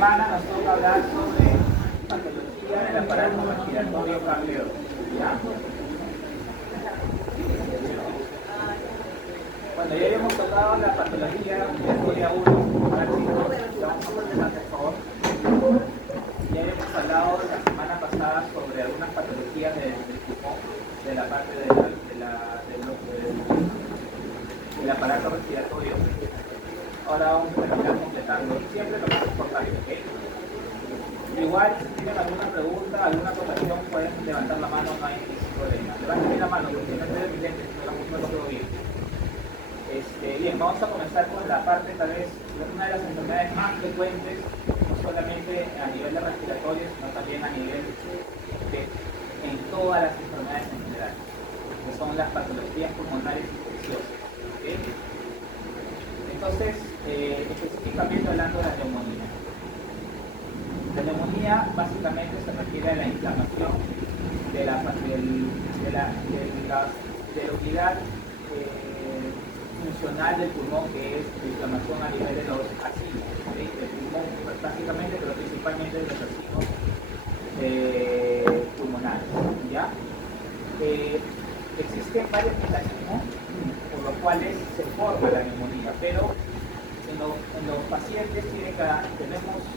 semana nos toca hablar sobre patología del aparato respiratorio cardíaco. ¿Ya? Bueno, ya habíamos tocado la patología respiratoria 1. Ahora chicos, vamos a presentar, por favor. Ya habíamos hablado la semana pasada sobre algunas patologías del pulmón, de la parte del aparato respiratorio. Ahora vamos a terminar completando siempre lo más importante, ¿ok? Igual, si tienen alguna pregunta, alguna acotación, pueden levantar la mano, no hay ningún problema. Levanten la mano, porque no estoy mi lente, no lo veo bien. Bien, vamos a comenzar con la parte, tal vez, una de las enfermedades más frecuentes, no solamente a nivel de respiratorio, sino también a nivel en todas las enfermedades en general, que son las patologías pulmonares infecciosas. ¿Okay? Entonces, específicamente hablando de la neumonía. La neumonía básicamente se refiere a la inflamación de la unidad funcional del pulmón, que es la inflamación a nivel de los racimos, ¿sí? Del pulmón básicamente, pero principalmente de los racimos pulmonares. ¿Ya? Existen varios mecanismos por los cuales se forma la neumonía, pero en los pacientes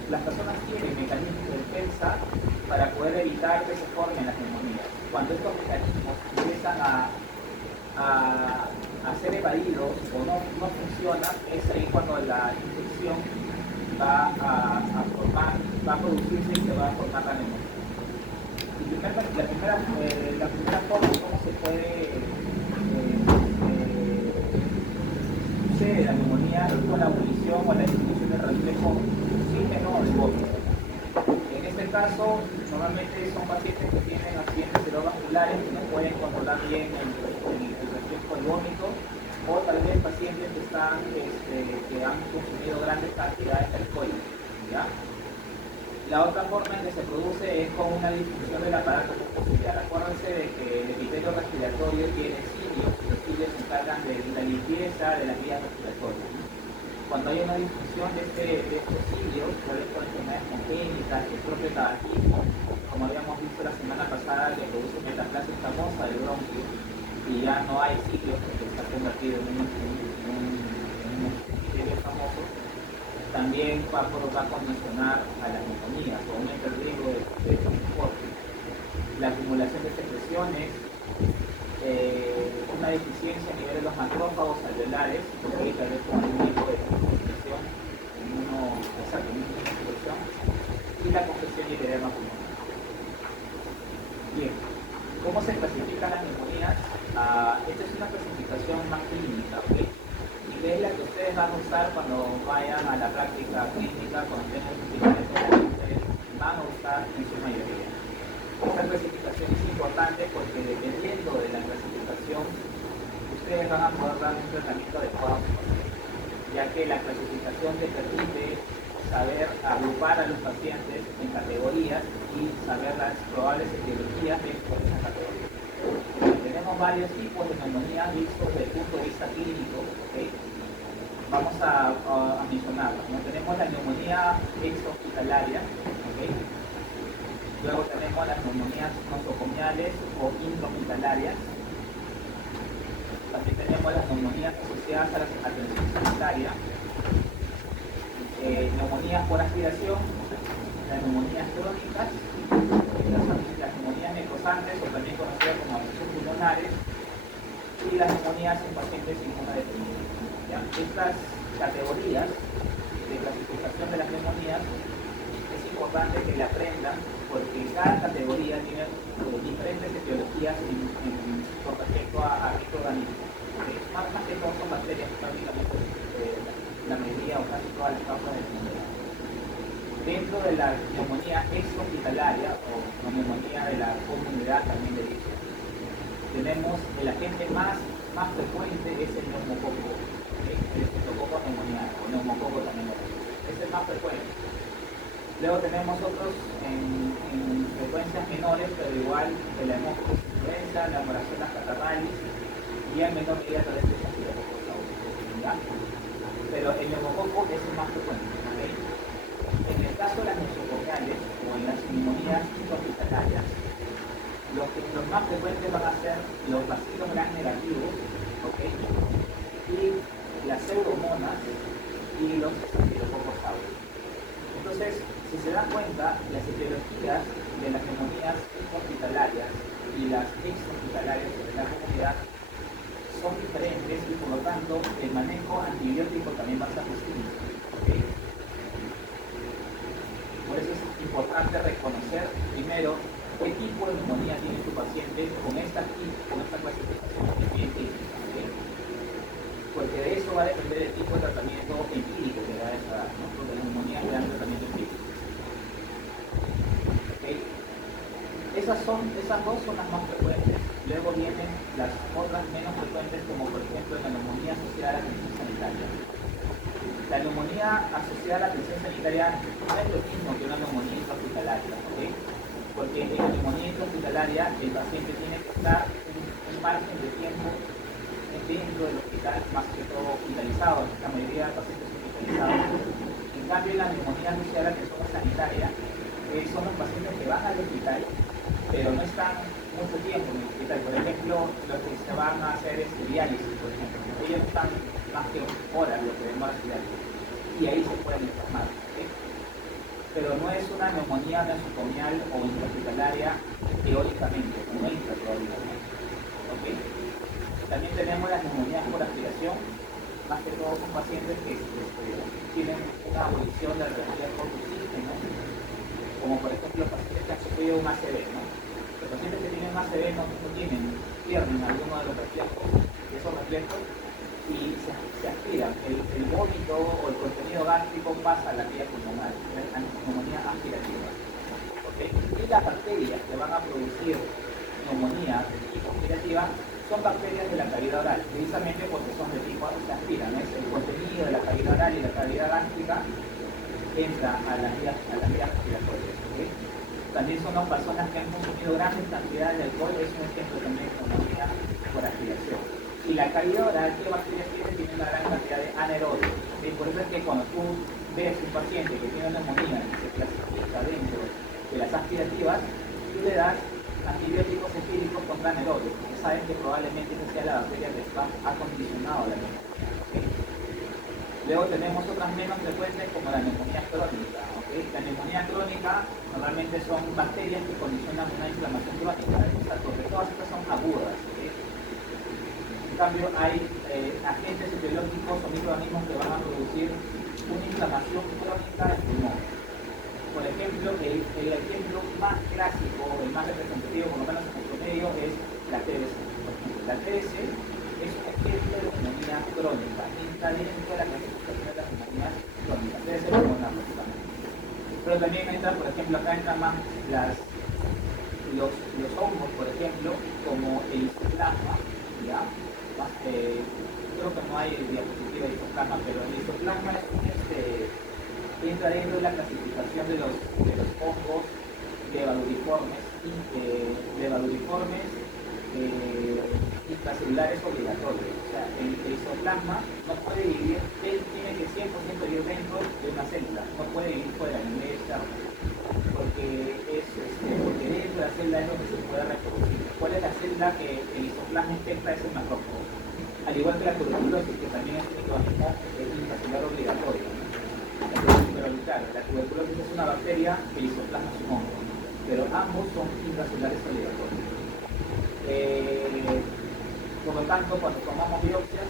las personas tienen mecanismos de defensa para poder evitar que se formen las neumonías. Cuando estos mecanismos empiezan a ser evadidos o no funcionan, es ahí cuando la infección va a producirse y se va a formar la neumonía. La primera forma cómo se puede sucede la neumonía es con la abolición o la disminución del reflejo oxígeno o del vómito. En este caso, normalmente son pacientes que tienen accidentes cerebrovasculares que no pueden controlar bien el reflejo del vómito, o tal vez pacientes que han consumido grandes cantidades de alcohol. ¿Ya? La otra forma en que se produce es con una disfunción del aparato mucocelular. Acuérdense de que el epitelio respiratorio tiene cilios, y los cilios se encargan de la limpieza de las vías respiratorias. Cuando hay una disfunción de estos cilios, tal vez por enfermedades congénitas, el propio tabaquismo, como habíamos visto la semana pasada, que produce metaplasia famosa del bronquio, y ya no hay cilios porque está convertido en un epitelio famoso, también va a provocar condicionar a las neumonías, o aumenta el riesgo de transporte. La acumulación de secreciones, una deficiencia a nivel de los macrófagos alveolares, porque tal vez con algún tipo de secreción, inmunosupresión, y la congestión y edema pulmonar. Bien, ¿cómo se clasifican las neumonías? Esta es una clasificación más clínica, ¿ok? Que es la que ustedes van a usar cuando vayan a la práctica clínica, cuando tengan hospitales que ustedes van a usar en su mayoría. Esta clasificación es importante porque dependiendo de la clasificación, ustedes van a poder dar un tratamiento adecuado, ya que la clasificación te permite saber agrupar a los pacientes en categorías y saber las probables etiologías dentro de esas categorías. Tenemos varios tipos de neumonía vistos desde el punto de vista clínico, ¿okay? Vamos a mencionarlas, ¿no? Tenemos la neumonía extrahospitalaria, ¿okay? Luego tenemos las neumonías nosocomiales o intrahospitalarias. También tenemos las neumonías asociadas a la atención sanitaria, neumonías por aspiración, las neumonías crónicas, las neumonías necrosantes, o también conocidas como abscesos pulmonares, y las neumonías en pacientes inmunodeprimidos. Estas categorías de clasificación de las neumonías es importante que la aprendan, porque cada categoría tiene diferentes etiologías con respecto a microorganismos. Más que todo son bacterias, prácticamente la mayoría o casi todas las causas de neumonía. Dentro de la neumonía extrahospitalaria o neumonía de la comunidad, también le dicen, tenemos el agente más frecuente es el neumococo, el estreptococo neumoniano o neumococo también es el más frecuente. Luego tenemos otros en frecuencias menores, pero igual de la hemophilus influenza, la Moraxella catarrhalis y en menor medida tal vez de Staphylococcus aureus, ¿ya? Pero el neumococo es el más frecuente, ¿okay? En el caso neumonías hospitalarias. Los más frecuentes van a ser los bacilos gram negativos, ¿ok? Y las pseudomonas y los estafilococos aureus. Entonces, si se dan cuenta, las etiologías de las neumonías hospitalarias y las extrahospitalarias de la comunidad son diferentes y por lo tanto el manejo antibiótico también va a ser distinto. ¿Okay? Por eso es importante reconocer primero qué tipo de neumonía tiene tu paciente con esta clasificación científica. ¿Okay? Porque de eso va a depender el tipo de tratamiento empírico que da esa edad, ¿no? Porque las neumonías le dan tratamiento empírico. ¿Okay? Esas dos son las más frecuentes. Luego vienen las otras menos frecuentes, como por ejemplo la neumonía asociada a la atención sanitaria. La neumonía asociada a la atención sanitaria no es lo mismo que una neumonía intrahospitalaria, ¿okay? Porque en la neumonía intrahospitalaria el paciente tiene que estar un margen de tiempo dentro del hospital, más que todo hospitalizado, la mayoría de pacientes hospitalizados. En cambio, la neumonía asociada a la atención sanitaria son los pacientes que van al hospital, pero no están mucho tiempo en el hospital. Por ejemplo, los que se van a hacer diálisis, por ejemplo, ellos no están más que horas lo que demora su diálisis, y ahí se pueden enfermar. ¿Okay? Pero no es una neumonía nosocomial o intrahospitalaria teóricamente, no intrateóricamente. ¿Okay? También tenemos las neumonías por aspiración, más que todo son pacientes que tienen una abolición del reflejo de oxígeno, como por ejemplo los pacientes que han sufrido un ACV, ¿no? Los pacientes que tienen un ACV no pierden alguno de los reflejos, de esos reflejos, y se aspiran. El vómito o el contenido gástrico pasa a la vía pulmonar, es la neumonía aspirativa. ¿Okay? Y las bacterias que van a producir neumonía de tipo aspirativa son bacterias de la cavidad oral, precisamente porque son de tipo se aspiran, ¿es? El contenido de la cavidad oral y la cavidad gástrica entra a las vías respiratorias. ¿Okay? También son las personas que han consumido grandes cantidades de alcohol, es un ejemplo también de neumonía por aspiración. Y la cavidad oral, ¿qué bacterias tiene? Tiene una gran cantidad de anaerobios. ¿Okay? Por eso es que cuando tú ves un paciente que tiene neumonía y se clasifica dentro de las aspirativas, tú le das antibióticos empíricos contra anaerobios, porque saben que probablemente esa sea la bacteria que ha condicionado la neumonía. ¿Okay? Luego tenemos otras menos frecuentes como la neumonía crónica. ¿Okay? La neumonía crónica normalmente son bacterias que condicionan una inflamación crónica, porque todas estas son agudas. ¿Okay? En cambio, hay agentes etiológicos o microorganismos que van a producir una inflamación crónica del pulmón. Por ejemplo, el ejemplo más clásico, el más representativo, por lo menos en nuestro medio, es la TBC. La TBC es un ejemplo de neumonía crónica, está dentro de la clasificación de las neumonías crónicas. TBC es una prácticamente. Pero también entra, por ejemplo, acá entran más los hongos, por ejemplo, como el isoplasma, ¿ya? Creo que no hay diapositiva de isoplasma, pero el isoplasma entra dentro de la clasificación de los hongos levaduriformes intracelulares obligatorios. O sea, el isoplasma no puede vivir, él tiene que 100% vivir dentro de una célula, no puede vivir fuera, en el medio externo, porque dentro de la célula es lo que se puede reproducir. ¿Cuál es la célula que el isoplasma infecta? Es el macrófago. Al igual que la tuberculosis, que también es un microorganismo intracelular obligatorio. Pero claro, la tuberculosis es una bacteria, el isoplasma es un hongo, pero ambos son intracelulares obligatorios. Por lo tanto, cuando tomamos biopsias,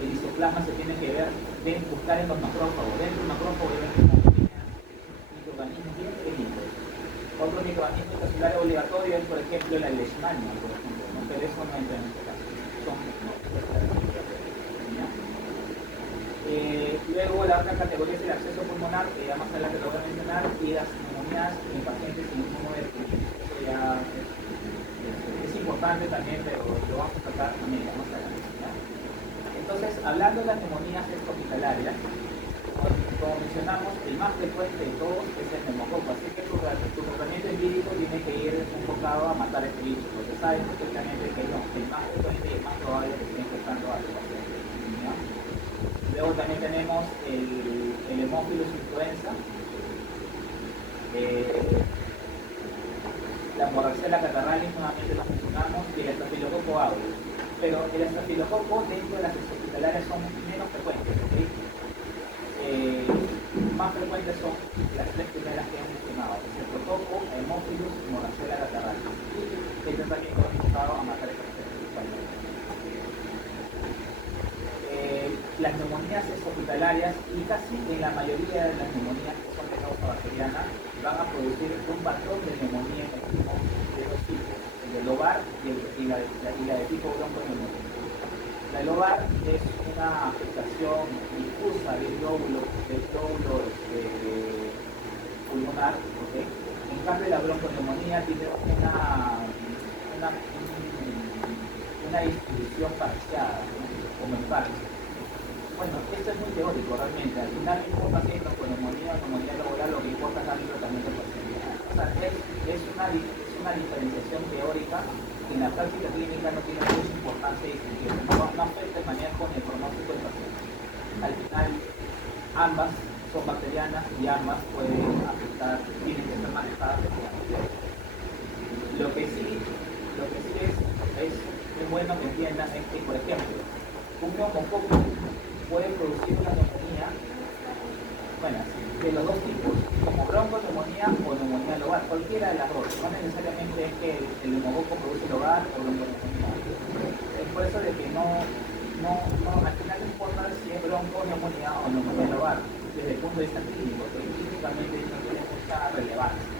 el isoplasma se tiene que buscar en los macrófagos. Dentro del macrófago deben estar microorganismos bien pequeñitos. Otro microorganismo intracelular obligatorio es, por ejemplo, la leishmania, por ejemplo, ¿no? Pero eso no entra en este caso. Luego la otra categoría es el absceso pulmonar, que ya más adelante lo voy a mencionar, y las neumonías en pacientes sin inmunodeprimidos. Eso ya es importante también, pero lo vamos a tratar también más adelante. ¿Ya? Entonces, hablando de las neumonías hospitalarias, como mencionamos, el más frecuente de todos es el neumococo, así que tu tratamiento empírico tiene que ir enfocado a matar este bicho, porque sabes perfectamente que no, el más frecuente y el más probable que esté infectando a tu paciente. ¿Ya? Luego también tenemos el Haemophilus influenza, Morazuela catarralis, nuevamente lo mencionamos, y el estafilococo aureus. Pero el estafilococo dentro de las hospitalarias son menos frecuentes, ¿ok? Más frecuentes son las tres primeras que hemos mencionado: Streptococo, Haemophilus y Morazuela catarralis. Y el tratamiento enfocado a matar estas principalmente. Las neumonías hospitalarias, y casi en la mayoría de las neumonías que son de causa bacteriana, van a producir un patrón de neumonía en el pulmón de dos tipos: el de lobar y la de tipo bronconeumonía. La lobar es una afectación difusa del lóbulo pulmonar, ¿okay? En cambio, la bronconeumonía tiene una distribución parcial, ¿no? Como en parche. Bueno, esto es muy teórico realmente. Al final no importa si es bronconeumonía o neumonía lobular, lo que importa es darle tratamiento paciente. O sea, es una diferenciación teórica que en la práctica clínica no tiene mucha importancia distintiva. No afecta el manejo ni el pronóstico del paciente. Al final, ambas son bacterianas y ambas pueden afectar, tienen que ser manejadas efectivamente. Lo que sí es muy bueno que entiendan es que, por ejemplo, un neumococo puede producir una neumonía, bueno, de los dos tipos, como bronconeumonía o neumonía lobar, cualquiera de las dos. No necesariamente es que el neumococo produce lobar o bronconeumonía. Es por eso de que al final no importa si es bronconeumonía o neumonía lobar, desde el punto de vista clínico, que clínicamente no tiene mucha relevancia.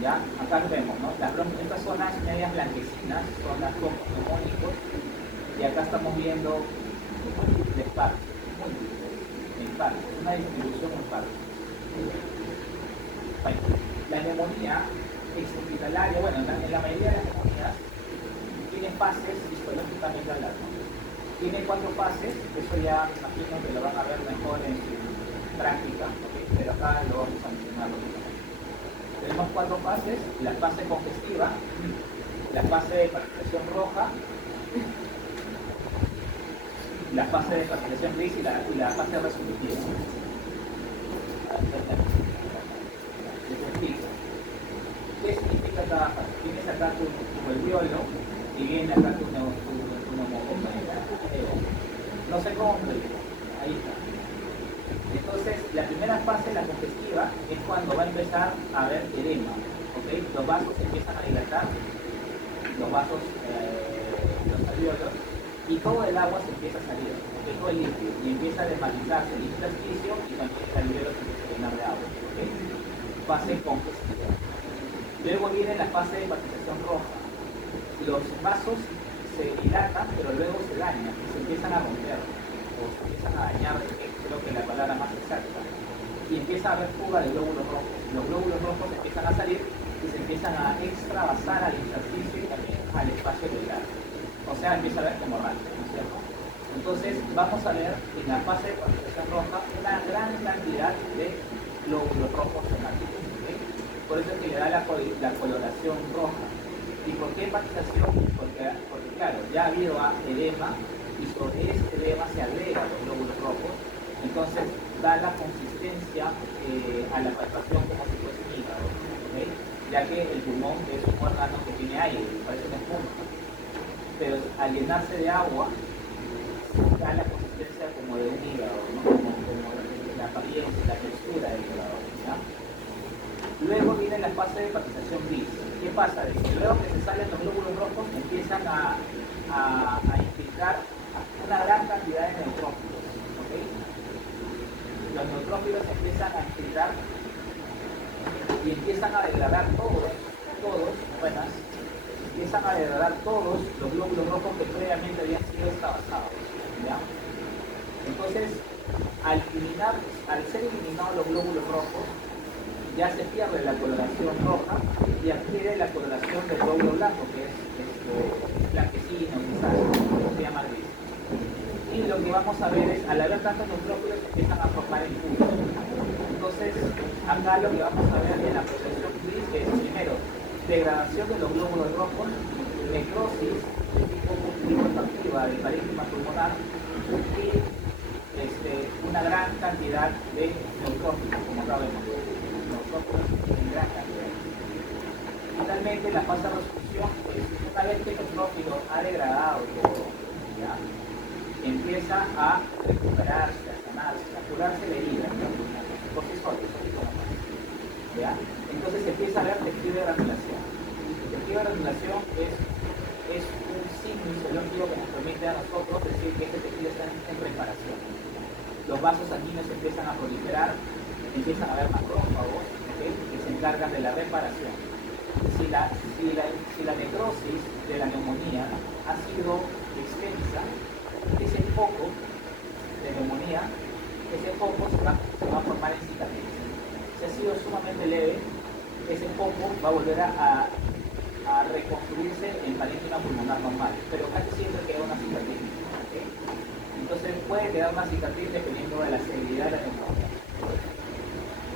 ¿Ya? Acá lo vemos, ¿no? Estas zonas medias blanquecinas son las focos neumónicos, y acá estamos viendo múltiples partes, una distribución en partes. Bueno, la neumonía extrahospitalaria, bueno, en la mayoría de las neumonías tiene fases histológicamente hablando. Tiene 4 fases, eso ya me imagino que lo van a ver mejor en su práctica, ¿okay? Pero acá lo vamos a mencionar. Tenemos 4 fases: la fase congestiva, la fase de palpitación roja, la fase de palpitación gris y la fase resolutiva. ¿Qué significa cada fase? Tienes acá tu alveolo y viene acá tu neumococo. No sé cómo, ahí está. Entonces, la primera fase, la congestiva, es cuando va a empezar a haber edema, ¿okay? Los vasos empiezan a dilatar, los alveolos, y todo el agua se empieza a salir, ¿okay? Todo el líquido, y empieza a desmalizarse el intersticio y también el alveolo se empieza a llenar de agua, ¿okay? Fase congestiva. Luego viene la fase de hepatización roja. Los vasos se dilatan, pero luego se dañan, se empiezan a romper, o se empiezan a dañar, creo que la palabra más exacta, y empieza a haber fuga de glóbulos rojos. Los glóbulos rojos empiezan a salir y se empiezan a extravasar al intersticio y también al espacio alveolar. O sea, empieza a haber hemorragia, ¿no es cierto? Entonces, vamos a ver en la fase de hepatización roja una gran cantidad de glóbulos rojos hemáticos, ¿okay? Por eso es que le da la coloración roja. ¿Y por qué hepatización? Porque claro, ya ha habido edema, y sobre este edema se agregan los glóbulos rojos, entonces da la consistencia a la palpación como si fuese un hígado, ¿okay? Ya que el pulmón es un órgano que tiene aire, parece una espuma, pero al llenarse de agua da la consistencia como de un hígado, ¿no? como la apariencia, la textura del hígado, ¿ya? Luego viene la fase de hepatización gris. ¿Qué pasa? Luego que se salen los glóbulos rojos, empiezan a infiltrar una gran cantidad de neutrófilos, ¿okay? Los neutrófilos empiezan a infiltrar y empiezan a degradar empiezan a degradar todos los glóbulos rojos que previamente habían sido extravasados, ¿ya? Entonces, al ser eliminados los glóbulos rojos, ya se pierde la coloración roja y adquiere la coloración del glóbulo blanco, que es blanquecino, quizás, se llama gris. Y lo que vamos a ver es, al haber tantos neutrófilos, empiezan a formar impulsos. Entonces, acá lo que vamos a ver en la progresión gris es, primero, degradación de los glóbulos rojos, necrosis de tipo activa del parénquima pulmonar y una gran cantidad de neutrófilos, como acá vemos. neutrófilos en gran cantidad. Finalmente, la fase de resolución es una vez que el neutrófilo ha degradado todo, ¿ya? Empieza a recuperarse, a sanarse, a curarse la herida, por sí solo, ¿ya? Entonces empieza a haber tejido de granulación. El tejido de granulación es un signo fisiológico que nos permite a nosotros decir que este tejido está en reparación. Los vasos sanguíneos empiezan a proliferar, empiezan a haber macrófagos, ¿okay?, que se encargan de la reparación. Si la necrosis de la neumonía ha sido extensa, ese foco de neumonía, ese foco se va a formar en cicatriz. Si ha sido sumamente leve, ese foco va a volver a reconstruirse en parénquima pulmonar normal, pero casi siempre queda una cicatriz. ¿Okay? Entonces puede quedar una cicatriz dependiendo de la severidad de la neumonía.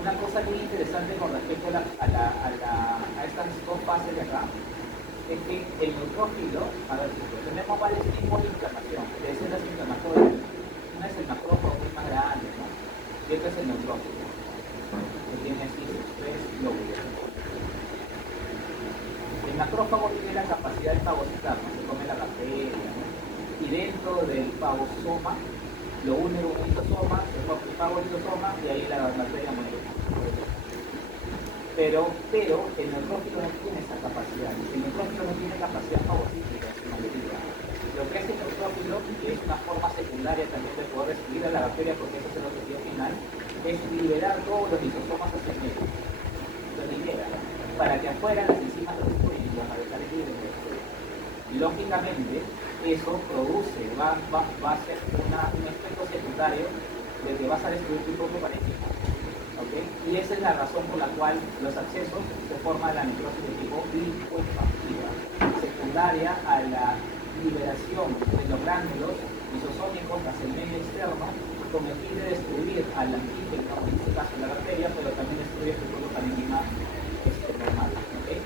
Una cosa muy interesante con respecto a estas dos fases de acá es que el neutrófilo, a ver, tenemos varios tipos de inflamación, de células inflamatorias. Una es el macrófago, que es más grande, ¿no? Y otro es el neutrófilo, que tiene así tres lóbulos. El macrófago tiene la capacidad de fagocitar, ¿no? Se come la bacteria, ¿no? Y dentro del fagosoma lo une un lisosoma, se forma el fagolisosoma y ahí la bacteria muere. Pero el neutrófilo no tiene esa capacidad. El neutrófilo no tiene capacidad fagocítica en su mayoría. Lo que hace el neutrófilo, que es una forma secundaria también de poder destruir a la bacteria, porque ese es el objetivo final, es liberar todos los lisosomas hacia el medio. Los libera, para que afuera las enzimas lo destruyan y van a dejar libres. Y lógicamente, eso produce, va a ser un efecto secundario de que vas a destruir tu propio parénquima. ¿Okay? Y esa es la razón por la cual los abscesos se forman la necrosis de tipo linfoexpansiva, secundaria a la liberación de los gránulos lisosómicos hacia el medio externo, con el fin de destruir al antígeno, en este caso la bacteria, pero también destruye tu propio parénquima normal. ¿Okay?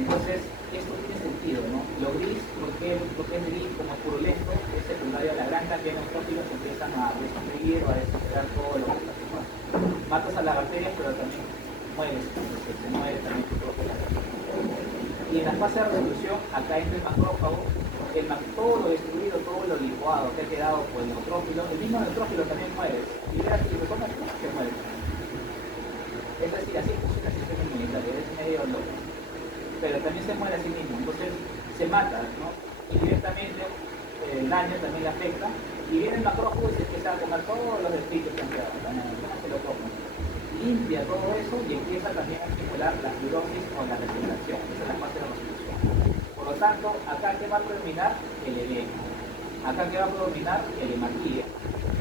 Entonces, esto tiene sentido, ¿no? Lo gris, porque es gris como purulento, es secundario a la gran cantidad de neutrófilos que empiezan a destruir o a destruir todo lo que está. Matas a la bacteria, pero también mueres, se muere también tu propio bacteria. Y en la fase de resolución, acá entra el macrófago, todo lo destruido, todo lo licuado que ha quedado por el neutrófilo, el mismo neutrófilo también muere. Y veas que personas que mueren. Es decir, así funciona el sistema inmunitario, es medio loco. Pero también se muere a sí mismo, entonces se mata, ¿no? Y directamente el daño también le afecta. Y viene el macrófago y se empieza a comer todos los detritos que han quedado, no se lo come. Limpia todo eso y empieza también a estimular la fibrosis o la regeneración. Esa es la fase de resolución. Por lo tanto, acá que va a predominar el edema, acá que va a predominar el hematíe,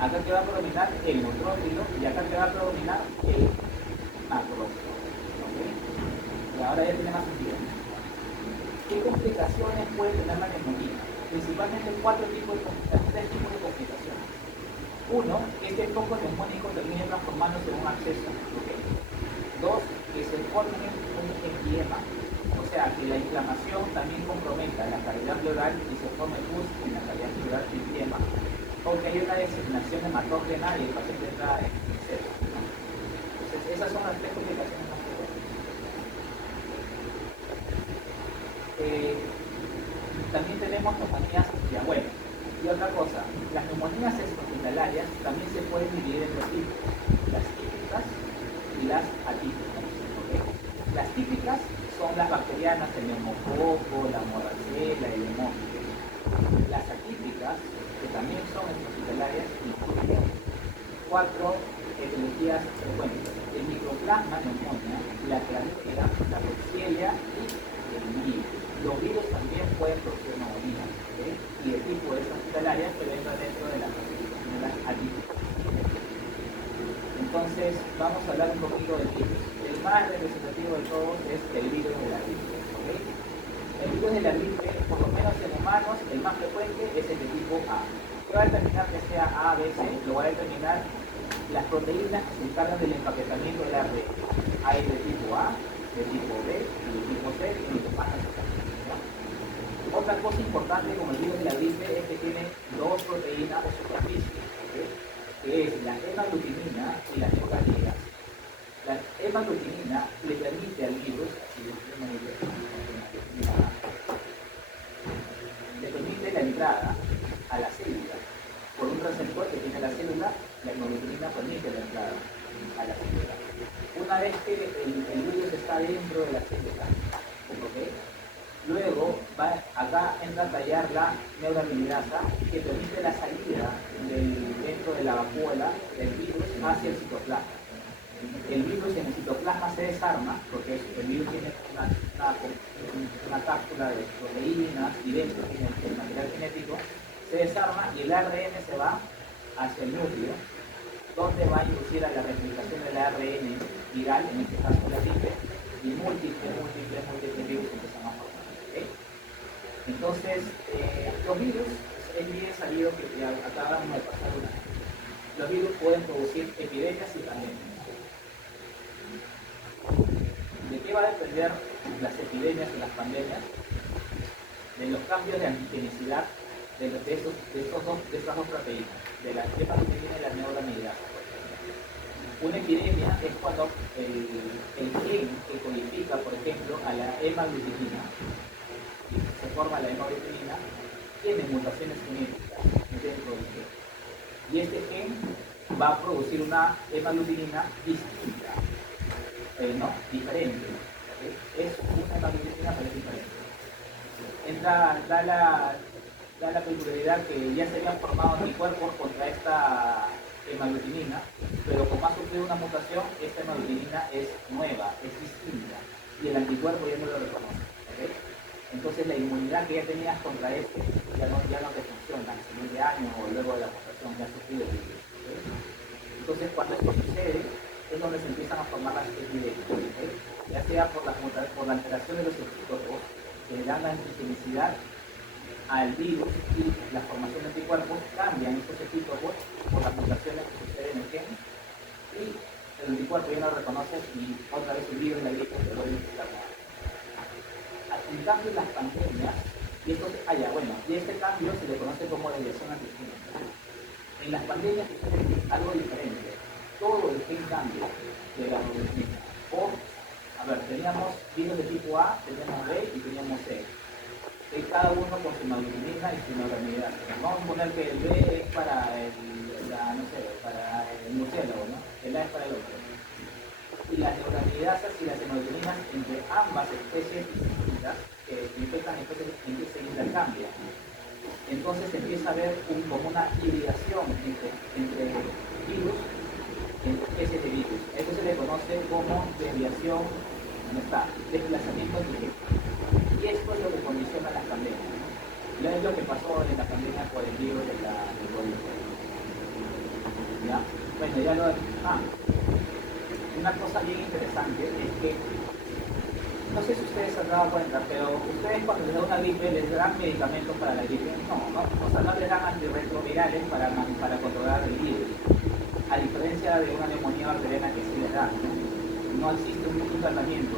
acá que va a predominar el neutrófilo y acá que va a predominar el macrófilo. ¿Okay? Y ahora ya tiene más sentido. ¿Qué complicaciones puede tener la neumonía? Principalmente tres tipos de complicaciones. Uno, es que el foco neumónico termine transformándose en un absceso. ¿Okay? Dos, que se forme un empiema, o sea, que la inflamación también comprometa la cavidad pleural y se forme pus en la cavidad pleural de empiema, o que hay una designación hematógena y el paciente entra en exceso. Entonces, esas son las tres complicaciones más frecuentes. También tenemos neumonías de abuelo. Y otra cosa, las neumonías extrahospitalarias también se pueden dividir en dos tipos, las típicas y las atípicas. ¿Okay? Las típicas son las bacterianas, el neumococo, la morracela, el hemófilos. Las atípicas, que también son extrahospitalarias, incluyen 4 etiologías frecuentes: el microplasma neumonía, la clamidia, la Klebsiella y el virus. Los virus también pueden producir neumonía, ¿okay? Y el tipo de hospitalaria se entra dentro de la clasificación de las atípicas. Entonces, vamos a hablar un poquito del virus. El más representativo de todos es el virus de la gripe. ¿Okay? El virus de la gripe, por lo menos en humanos, el más frecuente es el de tipo A. ¿Qué va a determinar que sea A, B, C? Lo va a determinar las proteínas que se encargan del empaquetamiento de la red. Hay de tipo A, de tipo B, de tipo C y de más. Otra cosa importante con el virus de la gripe es que tiene dos proteínas o superficies, ¿okay? Que es la hemaglutinina y la hemoglobina. La hemaglutinina le permite al virus, le permite la entrada a la célula. Por un receptor que tiene la célula, la hemaglutinina permite la entrada a la célula. Una vez que el virus está dentro de la célula, ¿okay? Luego acá entra a tallar la neuraminidasa que permite la salida dentro de la vacuola del virus hacia el citoplasma. El virus en el citoplasma se desarma porque el virus tiene una cápsula de proteínas y dentro tiene el material genético, se desarma y el ARN se va hacia el núcleo, donde va a inducir a la replicación del ARN viral, en este caso la gripe, y múltiples virus empiezan a formar. ¿Okay? Entonces, los virus, es bien sabido que acabamos de pasar una. Los virus pueden producir epidemias y pandemias. ¿De qué va a depender las epidemias y las pandemias? De los cambios de antigenicidad de estas dos proteínas, de la hemaglutinina y la neuraminidasa. Una epidemia es cuando el gen que codifica, por ejemplo, a la hemaglutinina, se forma la hemaglutinina, tiene mutaciones genéticas dentro del gen. Y este gen va a producir una hemaglutinina distinta, no, diferente. ¿Okay? Es una hemaglutinina pero es diferente. Da la peculiaridad que ya se habían formado anticuerpos contra esta hemaglutinina, pero como ha sufrido una mutación, esta hemaglutinina es nueva, es distinta, y el anticuerpo ya no lo reconoce. ¿Okay? Entonces la inmunidad que ya tenías contra este ya no te funciona, en el siguiente año o luego de la mutación ya ha sufrido el virus. ¿Okay? Entonces cuando esto sucede, es donde se empiezan a formar las epidemias, ¿okay? Ya sea por la alteración de los anticuerpos que le dan la antigenicidad al virus y la formación de anticuerpos, cambian estos anticuerpos por las mutaciones que suceden en el gen y el anticuerpo ya no lo reconoce y otra vez el virus la gripe se vuelve a infectar. En cambio las pandemias, y este cambio se le conoce como desviación antigénica. En las pandemias sucede algo diferente. Todo el gen cambia de la hemaglutinina. Teníamos virus de tipo A, teníamos B y teníamos C. Cada uno con su hemaglutinina y su neuraminidasa. Vamos a poner que el B es para el murciélago, ¿no? El A es para el otro. Y las neuraminidasas y las hemoglobininas entre ambas especies distintas que infectan especies se intercambian. Entonces empieza a haber como una hibridación entre virus y especies de virus. Esto se le conoce como desviación, desplazamiento directo. Y esto es lo que condiciona las pandemias. Ya es lo que pasó en la pandemia por el virus del COVID. ¿Ya? Bueno, ya lo... una cosa bien interesante es que, no sé si ustedes se han dado cuenta, pero ustedes cuando les dan una gripe, ¿les dan medicamentos para la gripe? No, no les dan antirretrovirales para controlar el virus. A diferencia de una neumonía bacteriana que sí les dan, no existe un tratamiento.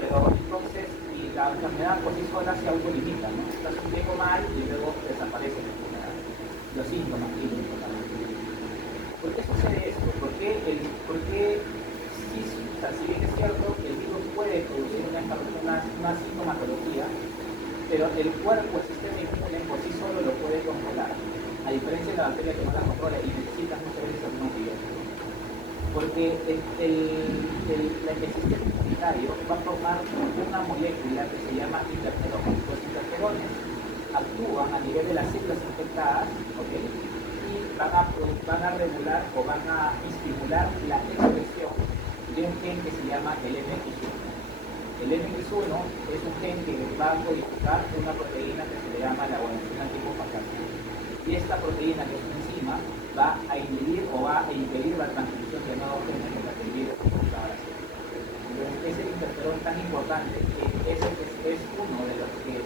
Pero entonces, y la enfermedad por sí sola se autolimita, ¿no? Estás un tiempo mal y luego desaparece la enfermedad. Los síntomas clínicos también. ¿Por qué sucede esto? Porque si bien es cierto que el virus puede producir una sintomatología, pero el cuerpo, el sistema inmune por sí solo lo puede controlar, a diferencia de la bacteria que no la controla y necesita muchas veces algún antibiótico. Porque el sistema inmunitario va a formar una molécula que se llama interferones. Los interferones actúan a nivel de las células infectadas, ¿okay? Y van a regular o van a estimular la expresión de un gen que se llama el MX1. El MX1 es un gen que va a codificar una proteína que se le llama la guanosina tipo facácea. Y esta proteína, que es una enzima, va a inhibir o va a impedir la transcripción de nuevos genes en la que el virus está ahora. Entonces, es el interferón tan importante que es uno de los que,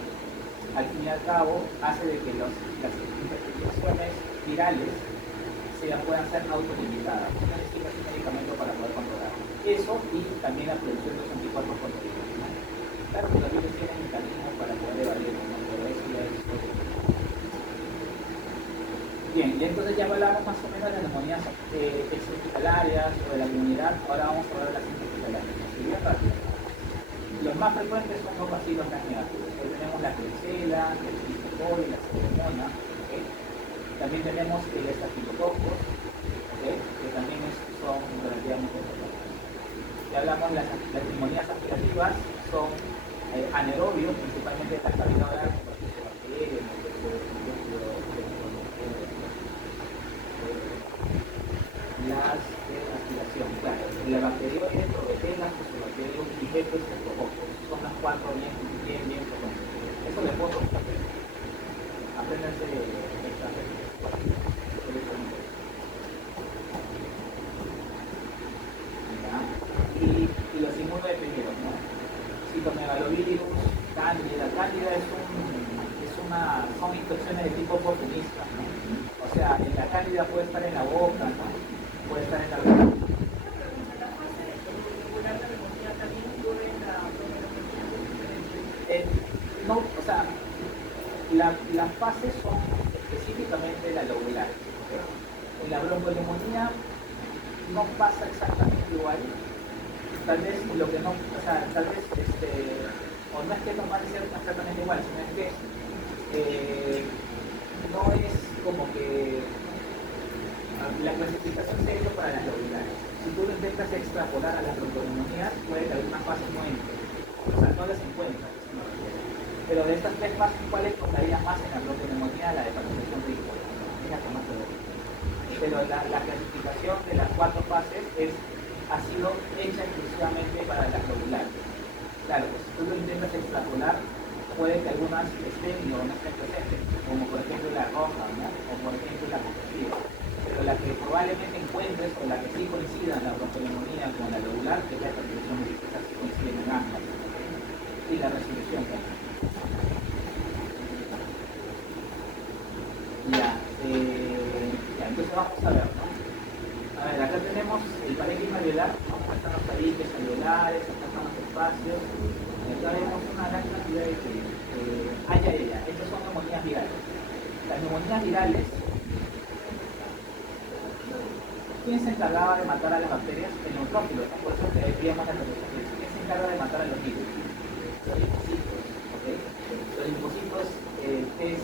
al fin y al cabo, hace de que las infecciones virales puedan ser autolimitadas. No necesitas un medicamento para poder controlar eso y también la producción de los anticuerpos contra el virus. Claro que los virus tienen mecanismos para poder evadirlo, ¿no? Pero eso ya es otro. Bien, y entonces ya hablamos más o menos de las neumonías extrahospitalarias o de la comunidad. Ahora vamos a hablar de las intrahospitalarias. Bien rápido. Los más frecuentes son los bacilos negativos. Hoy tenemos la Klebsiella, el Staphylococcus y la Pseudomonas. ¿Okay? También tenemos el Staphylococcus, ¿okay? Que también son relativamente frecuentes. Ya hablamos de las neumonías aspirativas, son anaerobios, principalmente las cavidad oral, como bacterias, las de aspiración, claro, la bacterioide, probetelas, fusobacterium y Streptococcus, son las cuatro bien frecuentes. Eso le puedo aprender. Apréndanse esta y los inmunodeprimidos, ¿no? Citomegalovirus, cándida. Cándida son infecciones de tipo oportunista, ¿no? O sea, la cándida puede estar en la boca, ¿no? Puede estar en la boca. No, o sea, las fases son específicamente la lobular. ¿Okay? En la bronconeumonía no pasa exactamente igual. Tal vez lo que no, o sea, tal vez, o no es que no pase exactamente igual, sino es que no es como que la clasificación se hizo para las lobulares. Si tú lo intentas extrapolar a las bronconeumonías, puede que algunas fases no entren. O sea, no las encuentras. Pero de estas tres fases, ¿cuál encontrarías más en la bronconeumonía? La de patologización rígida. Es la que más te duele. Pero la clasificación de las cuatro fases ha sido hecha exclusivamente para las lobulares. Claro, pues si tú lo intentas extrapolar, puede que algunas estén y no estén presentes, como por ejemplo la roja, ¿no? O por ejemplo la positiva. Pero la que probablemente encuentres o la que sí coincida en la bronconeumonía con la lobular es la resolución múltiple, así coinciden en ambas. Y la resolución también. Entonces vamos a ver, ¿no? A ver, acá tenemos el parénquima alveolar, ¿no? Acá están los tabiques alveolares, acá están los espacios, y acá vemos una gran cantidad de estas son neumonías virales. Las neumonías virales, ¿quién se encargaba de matar a las bacterias? El neutrófilo, ¿no? Por eso veíamos la presentación. ¿Quién se encarga de matar a los virus? Los linfocitos, ¿ok? Los linfocitos es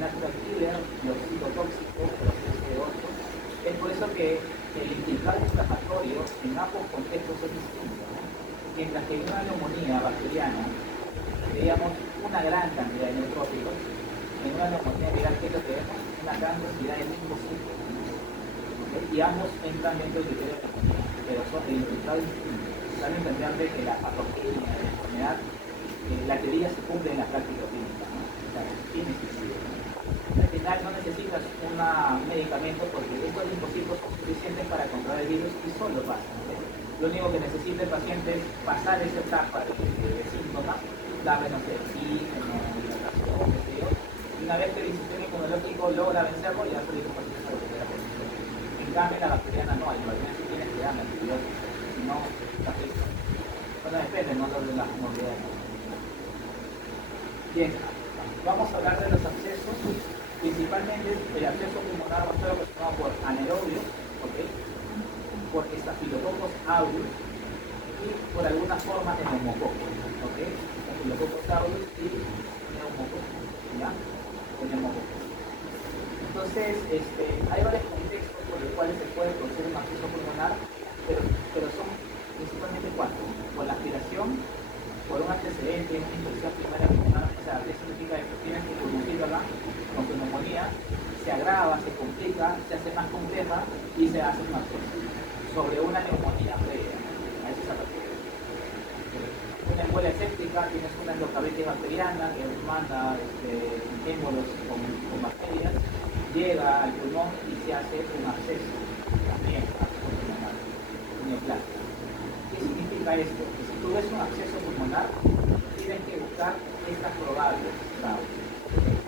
natural killer, los citotóxicos, los TCO8. Es por eso que el infiltrado inflamatorio en ambos contextos es distinto, ¿no? Mientras que en una neumonía bacteriana veíamos una gran cantidad de neutrófilos, en una neumonía viral, ¿qué es lo que vemos? Una gran cantidad de linfocitos, ¿okay? Y ambos entran dentro del criterio de neumonía, pero son el infiltrado distinto. Dan a entender de que la patogenia de la enfermedad, la teoría se cumple en la práctica clínica, ¿no? O sea, tiene sentido. Al final no necesitas un medicamento porque estos linfocitos son suficientes para controlar el virus y solo pasan. ¿Okay? Lo único que necesita el paciente es pasar esa etapa de síntomas, darle, no sé, oxígeno, hidratación, qué sé yo, y una vez que el sistema inmunológico logra vencerlo, ya se le dice paciente a la posición. En cambio, en la bacteriana no, hay bacteriana sí tienes que darle antibióticos, si no, está listo. Bueno, depende, no lo de las comodidades. Bien, vamos a hablar de los abscesos. Principalmente el absceso pulmonar va a estar ocasionado por anaerobios, ¿okay? Por Staphylococcus aureus y por algunas formas de neumococos, ¿okay? Staphylococcus aureus y neumococos, ¿ya? O neumococos. Entonces, hay varios contextos por los cuales se puede producir un absceso pulmonar, pero son principalmente cuatro: por la aspiración, por un antecedente, una infección primaria pulmonar, o sea, ¿qué significa esto? Tienes que introducirlo acá con tu neumonía, se agrava, se complica, se hace más compleja y se hace un absceso sobre una neumonía previa. A eso se refiere. Una embolia séptica, tienes una endocarditis bacteriana que manda émbolos con bacterias, llega al pulmón y se hace un absceso, también absceso pulmonar, neoplasma. ¿Qué significa esto? Que si tú ves un absceso pulmonar, tienes que buscar estas probables causas.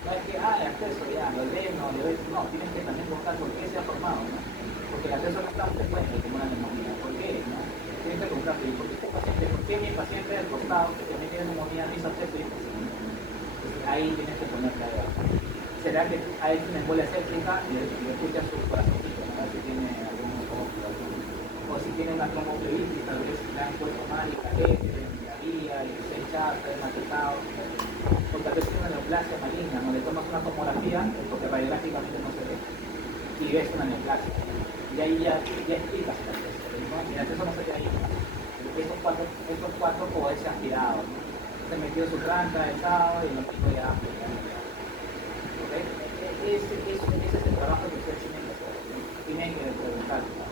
No es que, el acceso ya, lo leen, no, tienes que también buscar por qué se ha formado, ¿no? Porque el acceso no es tan frecuente como una neumonía. ¿Por qué? ¿No? Tienes que preguntar, ¿por qué mi paciente del costado, que también tiene neumonía, no hizo acceso y entonces ahí tienes que ponerte a ver. será que ha hecho una embolia séptica y le escucha su corazoncito, ¿no? Si tiene algún o si tiene una tromboflebitis, tal vez le han puesto mal y caliente, la vía, y se echa, está desmaquetado, o tal vez tiene una neoplasia maligna, ¿no? Le tomas una tomografía, porque radiográficamente no se ve, y ves una neoplasia. Y ahí ya explicas las cosas, ¿no? Mira, eso no se queda ahí. Esos cuatro poderes se han tirado, ¿no? Se metió su tranca el sábado y no pico ya. ¿Okay? Ese es el trabajo que ustedes tienen que hacer, ¿no? Tienen que preguntar, ¿no?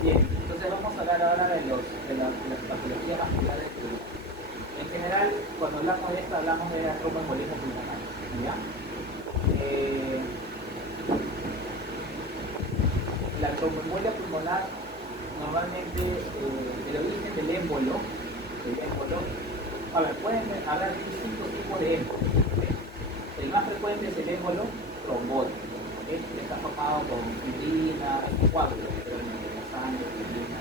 Bien, entonces vamos a hablar ahora de las patologías vasculares. En general, cuando hablamos de esto, hablamos de la tromboembolismo pulmonar, ¿ya? La tromboembolia pulmonar normalmente el origen del émbolo, a ver, pueden haber distintos tipos de émbolo. El más frecuente es el émbolo trombótico, que está formado con fibrina, coágulos, la sangre, fibrina,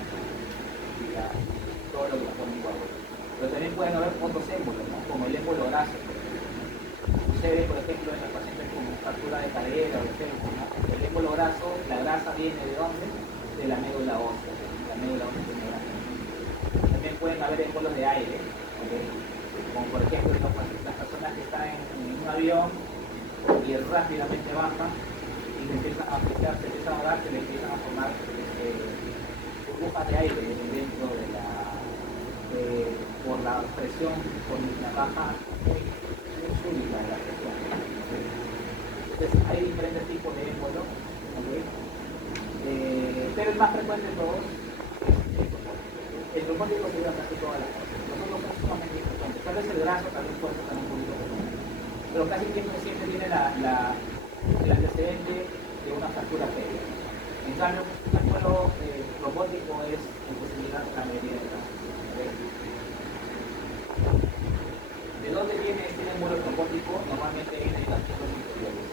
todo lo que va con coágulos. Pero también pueden haber otros émbolos, ¿no? Como el émbolo graso. Sucede, por ejemplo, en los pacientes con fractura de cadera o de fémur, ¿no? El émbolo graso, la grasa viene de dónde? De la médula ósea. La médula ósea tiene grasa. También pueden haber émbolos de aire, ¿okay? Como por ejemplo las personas que están en un avión y rápidamente bajan y se empiezan a aplicar, se empiezan a ahogar, se le empiezan a formar burbujas de aire dentro de por la presión, por la baja muy súbita de la presión. Entonces hay diferentes tipos de émbolo, ¿okay? Pero el más frecuente de todos es el trombótico. Se lleva casi todas las cosas. Los otros son sumamente importantes. Tal vez el graso también puede ser un poquito frecuente. Pero casi siempre tiene el antecedente de una fractura previa. En cambio, un émbolo trombótico es el que se llega a la mayoría de casos. ¿Okay? ¿De dónde viene este émbolo trombótico? Normalmente viene de las fibras inferiores.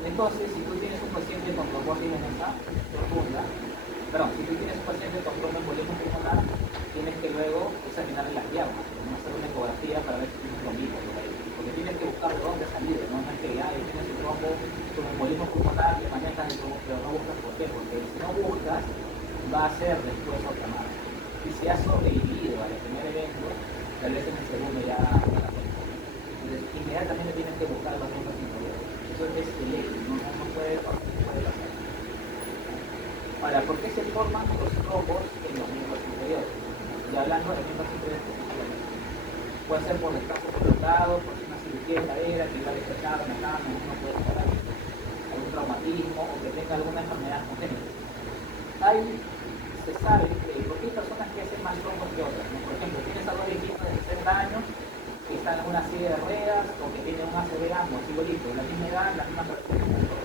Entonces, si tú tienes un paciente con trombosis venosa profunda, si tú tienes un paciente con tromboembolismo pulmonar, tienes que luego examinar las piernas, hacer una ecografía para ver si tienes trombitis por ahí. Porque tienes que buscar de dónde salir, no es que ya tienes el tromboembolismo pulmonar, le manejas el trombo, pero no buscas por qué, porque si no buscas, va a ser después otra más. Y si has sobrevivido al primer evento, tal vez en el segundo ya la cuenta. Entonces, inmediatamente tienes que buscar los miembros inferiores. Eso es ley, no puede pasar. Ahora, ¿por qué se forman los trombos en los miembros inferiores? Y hablando de miembros inferiores específicamente. Puede ser por descanso prolongado, por una cirugía de cadera que va despechado en la cama, uno puede tener algún traumatismo o que tenga alguna enfermedad congénita. Se sabe que hay personas que hacen más trombos que otras, ¿no? Por ejemplo, tienes a dos viejitos de 60 años que están en una silla de ruedas o que tienen una ACV ambos, igualito, la misma edad, la misma característica.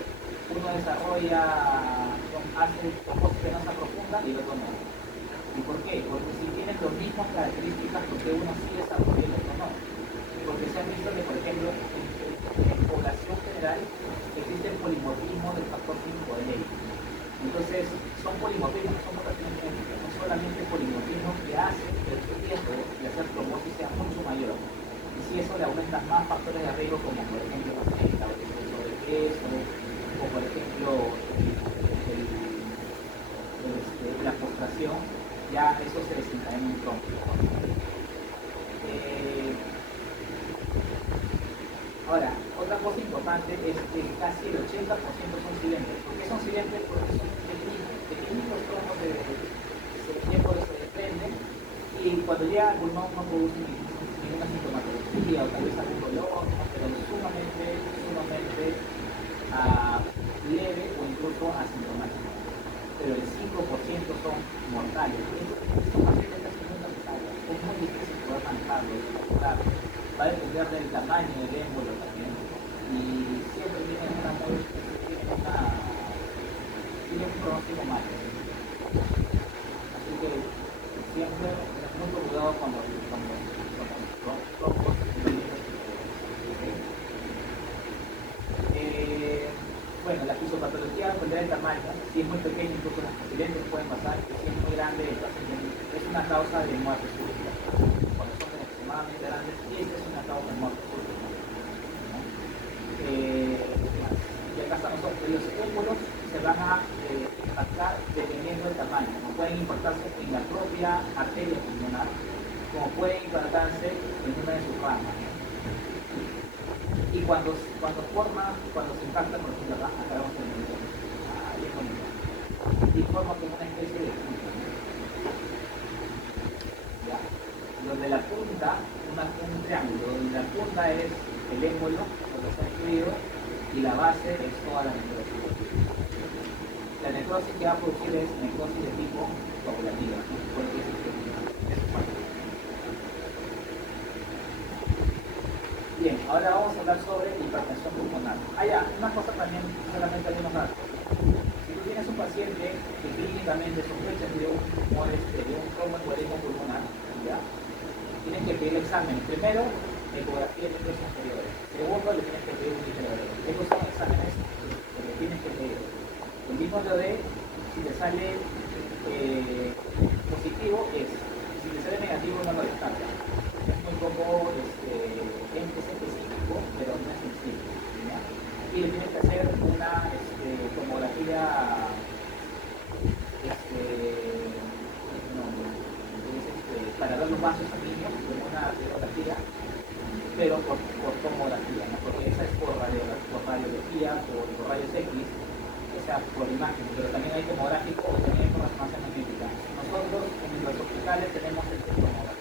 Uno desarrolla, hace trombosis venosa profunda y el otro no. ¿Y por qué? Porque si tienen las mismas características, porque uno sí desarrolla y el otro no. Porque se han visto que, por ejemplo, en población general existe el polimorfismo del factor 5 de ley. Entonces, son polimorfismos, son mutaciones genéticas, no solamente polimorfismos que hacen que el riesgo de hacer trombosis sea mucho mayor. Y si eso le aumenta más factores de riesgo, como por ejemplo el sobrepeso, o por ejemplo la postración, ya eso se desencadena en un trombo. Ahora, otra cosa importante es que casi el 80% son silentes. ¿Por qué son silentes? Porque son pequeñitos trombos de tiempo que se desprenden y cuando llega al pulmón no producen ninguna sintomatología o tal vez algún dolor, pero sumamente leve o incluso asintomático. Pero el 5% son mortales. Estos pacientes casi nunca se salvan. Es muy difícil poder manejarlo, va a depender del tamaño del émbolo también. Y siempre tienen un pronóstico malo. Así que siempre mucho cuidado cuando trombos. Bueno, la fisiopatología depende del tamaño. Si es muy pequeño, incluso los accidentes pueden pasar. Si es muy grande, es una causa de muerte súbita. Cuando son extremadamente grandes, esta es una causa de muerte súbita. los émbolos se van a impactar dependiendo del tamaño. No pueden impactarse en la propia arteria pulmonar, como pueden impactarse en una de sus ramas. Y cuando se impacta, por ejemplo, acá vamos a ver, bien bonito, y forma como una especie de punta. ¿Ya? Donde la punta, un triángulo, donde la punta es el émbolo, donde está escrito, y la base es toda la necrosis. La necrosis que va a producir es necrosis de tipo coagulativa, ¿no? Porque es bien, ahora vamos a hablar sobre hipertensión pulmonar. Una cosa también, solamente algunos datos. Si tú tienes un paciente que clínicamente sospecha de un tumor, de un tromboembolismo pulmonar, ¿ya? Tienes que pedir exámenes. Primero, ecografía de miembros inferiores. Segundo, le tienes que pedir un microarray. Estos son exámenes que le tienes que pedir. El mismo de si te sale positivo es, si te sale negativo no lo descartas. Es muy poco específico, pero no es sensible. ¿Ya? Y le tienes que hacer una tomografía para ver los vasos sanguíneos, como una radiografía, pero por tomografía, ¿no? Porque esa es por radiología, por rayos X, esa por imagen, pero también hay tomográfico o también hay por resonancia magnética. Nosotros en los hospitales tenemos el tomográfico,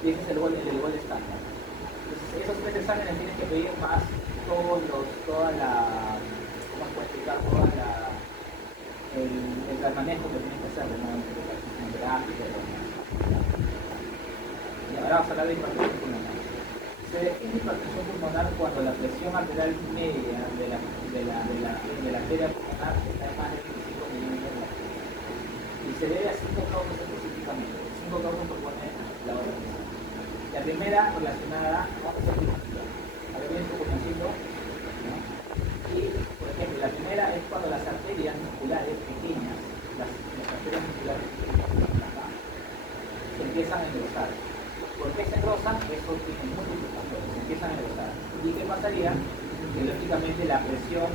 y ese es el igual estándar. Entonces, esos tres exámenes tienes que pedir más ¿cómo puedo explicar? El manejo que tienes que hacer, ¿no? El gráfico, y ahora vamos a hablar de hipertensión pulmonar. Se define hipertensión pulmonar cuando la presión arterial media de la arteria pulmonar está en más de 25 milímetros de mercurio. Y se debe a 5 causas específicamente. 5 causas proponen la organización. La primera relacionada con la circulación. A ver bien su corazoncito, ¿no? Y, por ejemplo, la primera es cuando las arterias musculares pequeñas, las arterias musculares acá, se empiezan a engrosar. ¿Por qué se engrosan? Eso tiene múltiples factores, se empiezan a engrosar. ¿Y qué pasaría? Que lógicamente la presión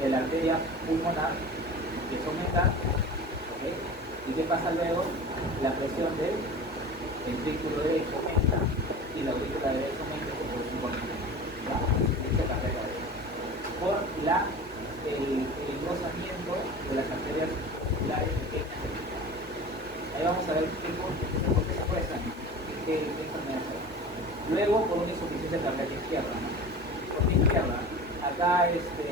de la arteria pulmonar empieza a aumentar, ¿okay? ¿Y qué pasa luego? La presión del ventrículo derecho aumenta y la aurícula derecha aumenta por su volumen. Por el engrosamiento de las arterias musculares pequeñas. Ahí vamos a ver por qué se engrosan, qué enfermedad es. Luego por una insuficiencia cardíaca izquierda, ¿no? ¿Por qué izquierda? Acá esta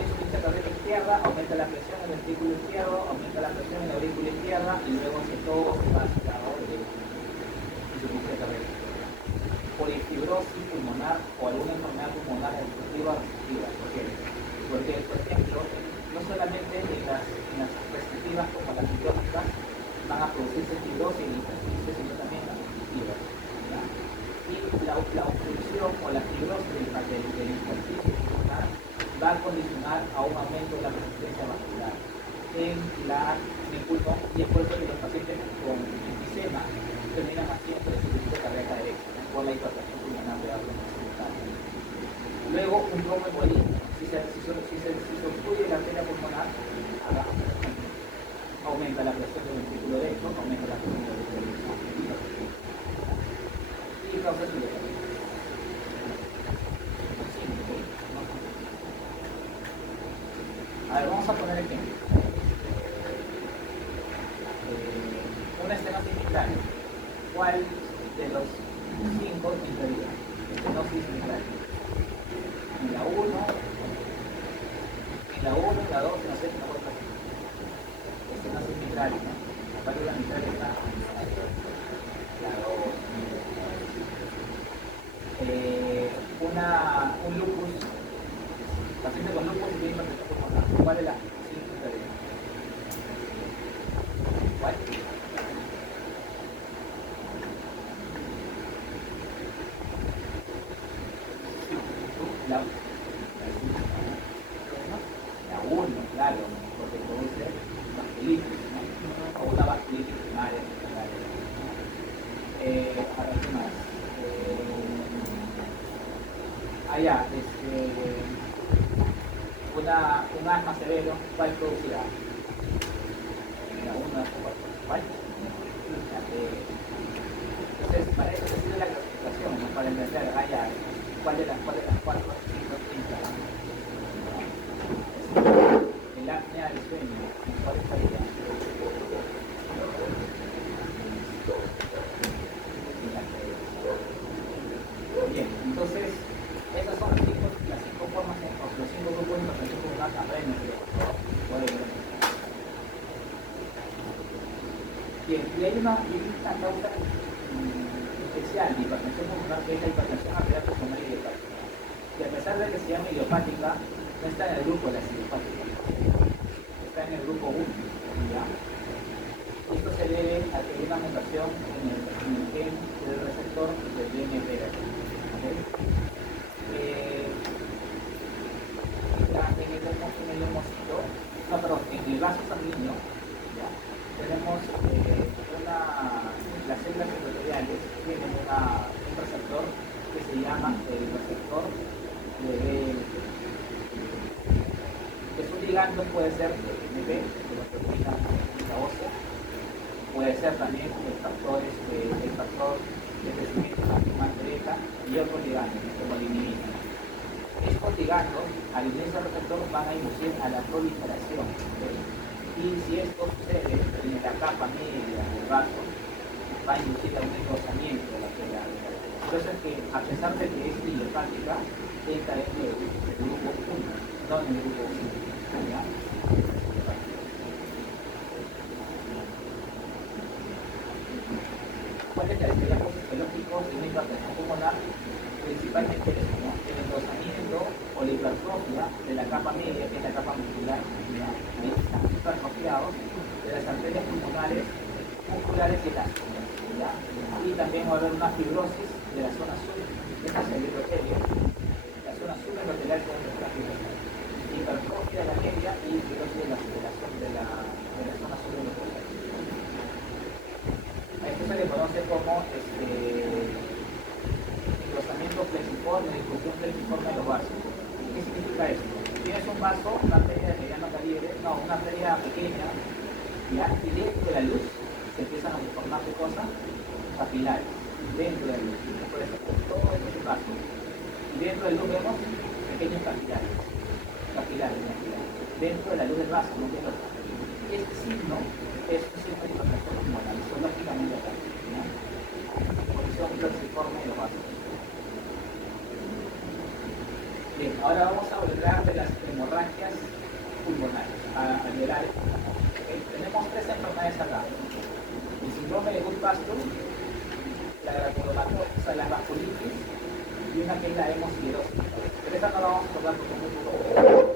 insuficiencia cardíaca izquierda aumenta la presión en el ventrículo izquierdo, aumenta la presión en la aurícula izquierda y luego todo se va hacia el lado de insuficiencia cardíaca. Polifibrosis pulmonar o alguna enfermedad pulmonar obstructiva o obstructiva. ¿Por qué? Porque, por ejemplo, no solamente en las restrictivas como las fibróticas van a producirse fibrosis y hiperfibrosis, sino también las obstructivas. ¿Ya? Y la obstrucción o la fibrosis del intersticio pulmonar va a condicionar a un aumento de la resistencia vascular en el pulmón, y es por eso que los pacientes con enfisema terminan haciendo insuficiencia cardíaca derecha, ¿no? Por la hipertensión pulmonar de alto occidental. Luego, un tromboembolismo. Si se obstruye la arteria pulmonar, aumenta la presión del ventrículo derecho, aumenta la presión del ventrículo derecho. Y causa su letalidad. A ver, vamos a poner ejemplo. Una estenosis mitral. ¿Cuál de los 5 entraría? Estenosis mitral. En la 1, en la 2, en la 6, en la 4. Estenosis mitral, ¿no? La válvula mitral está la 2. Un lupus. Paciente con lupus y tiene hipertensión pulmonar. ¿Cuál es la 5 entraría? ¿Cuál? La 1, claro, porque produce vasculitis, ¿no? O una vasculitis primaria, secundaria. A ver, ¿qué más? un asma severo, ¿cuál producirá? ¿Cuál? Entonces, para eso se sirve la clasificación, ¿no? Para entender, cuál de las cuatro signos entra. El apnea del sueño, ¿cuál estaría? Bien, entonces, esas son las cinco formas, los cinco grupos de información que más aprenden. Bien, y hay una causa especial de hipertensión pulmonar, que es la hipertensión arterial pulmonar idiopática. Que a pesar de que se llama idiopática, no está en el grupo de las idiopáticas, está en el grupo 1. ¿Ya? Esto se debe a que hay una mutación en el gen del receptor del BMP. ¿Okay? En el vaso sanguíneo, ¿ya? Tenemos las células endoteliales tienen un receptor que se llama el receptor de BMP. Que su ligando puede ser el BMP, de la proteína ósea, puede ser también el factor de crecimiento de la beta y otros ligandos, como el inhibidor. Estos ligandos, al unirse al receptor, van a inducir a la proliferación. ¿Okay? Y si esto sucede en la capa media del vaso, va a inducir a un engrosamiento de la célula. Por eso es que, a pesar de que es idiopática, entra en el grupo 1, no en el grupo 5. ¿Ya? ¿Cuál es la estrategia fisiológica de una hipertensión pulmonar? Principalmente eso, ¿no? El engrosamiento o la hipertrofia de la capa media, que es la capa muscular, ¿ya? Están hipertrofiados de las arterias pulmonares, musculares y elásticas, ¿ya? Y también va a haber una fibrosis de la zona sur, esta es el endotelio, la zona subendotelar con una fibrosis, hipertrofia de la media y fibrosis de la zona subendotelar. A esto se le conoce como engrosamiento plexiforme, difusión plexiforme de los vasos. ¿Qué significa esto? Tienes un vaso, una arteria de mediano calibre, una arteria pequeña, ¿ya? Y dentro de la luz se empiezan a formar de cosas capilares, dentro de la luz. Por eso, todo esto es un vaso. Y dentro de la luz vemos pequeños capilares, dentro de la luz del vaso, no de los. Este signo es un signo de hipertensión pulmonar, histológicamente acá, ¿no? Posición plexiforme de los vasos. Bien, ahora vamos a hablar de las hemorragias pulmonares, alveolares. ¿Okay? Tenemos tres enfermedades acá: el síndrome de Goodpasture, la granulomatose, la vasculitis y una que es la hemosiderosis. Pero esa no la vamos a tocar porque es muy poco.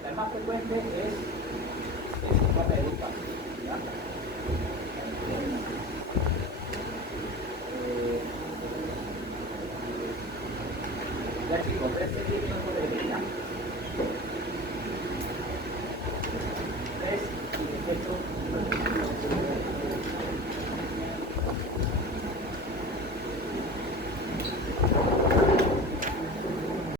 La más frecuente es el síndrome de Goodpasture. ¿Ya? Ya chicos, este libro